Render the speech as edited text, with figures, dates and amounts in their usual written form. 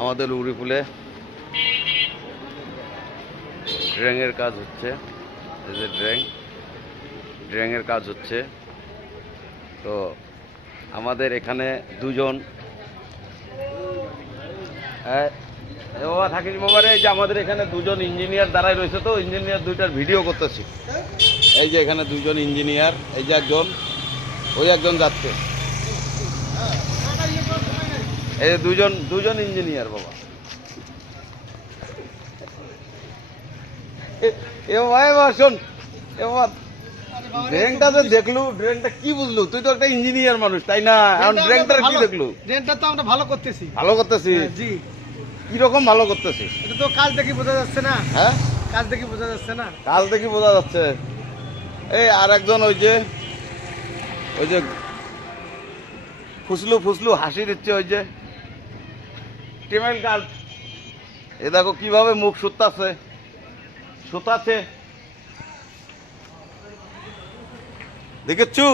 আমাদের উড়িপুলে ড্রেনের কাজ হচ্ছে। এই যে ড্রেনের কাজ হচ্ছে। তো আমাদের এখানে দুজন বাবা থাকিস বাবারে, এই যে আমাদের এখানে দুজন ইঞ্জিনিয়ার দাঁড়ায় রয়েছে। তো ইঞ্জিনিয়ার দুইটার ভিডিও করতেছি। এই যে এখানে দুজন ইঞ্জিনিয়ার, এই যে একজন, ওই একজন যাচ্ছে। এই যে দুজন ইঞ্জিনিয়ার বাবা। এ বাবা শোন, এ বাবা ড্রেনটা যে দেখলু, ড্রেনটা কি বুঝলু? তুই তো একটা ইঞ্জিনিয়ার মানুষ, তাই না? এখন ড্রেনটা কি দেখলু? ড্রেনটা তো আমরা ভালো করতেছি। ভালো করতেছিস? জি। কিরকম ভালো করতেছিস? এটা তো কাজ দেখি বোঝা যাচ্ছে না। হ্যাঁ, কাজ দেখি বোঝা যাচ্ছে না। কাজ দেখি বোঝা যাচ্ছে। এই আর একজন ওই যে ফুসলু হাসি দিচ্ছে, ওই যে টিমের কাজ। এ দেখো কিভাবে মুখ সুতাছে, দেখেছু?